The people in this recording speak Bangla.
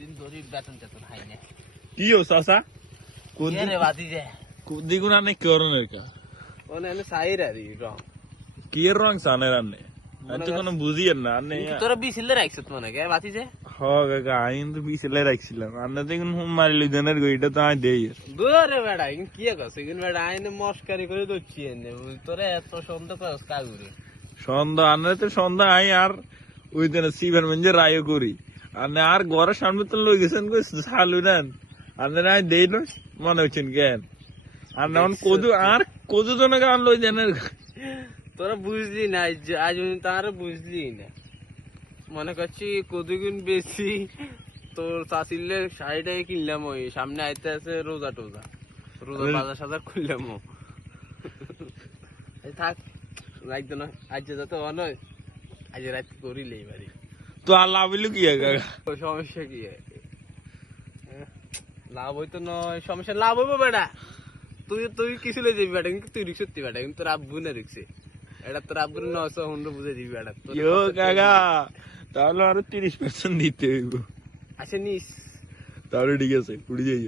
দিন ধরে বেতন টেতন হাই না কি ও চাচা কোন কে রে বাতি যে দিগুন আনে করনের কা ওনে এনে সাইর আরি রং কি এর রং সানের আনে আমি তো কোনো বুঝিয়েন না আনে তোরা বিশিলে রাখছত মনে কে বাতি যে হ কাকা আমি তো বিশলে রাখছিলাম আন্না দেখুন হুম মারিলি জনের গইটা তো আমি দেই দূরে বেড়া ইন কি কস ইন বেড়া আইনে মস্কারি করে দচ্ছি এনে তোরা এত সন্দেহ করস কাগুরে সন্ধ্যা আনে তো সন্ধ্যা আই আর ওই দিন সিভার মঞ্জে রায় করি আনে আর ঘরের সামনে তো লই গেছেন কই চালু নেন আনে না দেই না মনে হচ্ছেন কেন আর না কদু আর কদু জনে গান লই জনের তোরা বুঝলি না আজ তারা বুঝলি না মনে করছি কতগুণ বেশি তোর চাষিলে শাড়িটাই কিনলাম ওই সামনে আইতে আছে রোজা টোজা রোজা বাজার সাজার খুললাম থাক লাগতো না আজ যাতে অনয় আজ রাত করিলে এবারে তো আর লাভ হইলো কি কাকা সমস্যা কি লাভ হইতো নয় সমস্যা লাভ হইবো বেটা তুই তুই কিছু লই যাবি বেটা কিন্তু তুই রিক্সতি বেটা কিন্তু তোর আব্বু না রিক্সে এটা তোর আব্বুর 900 বুঝে দিবি বেটা ইয়ো কাকা তাহলে আরো 30% দিতে হইব আচ্ছা নিস তাহলে ঠিক আছে উড়ে যাই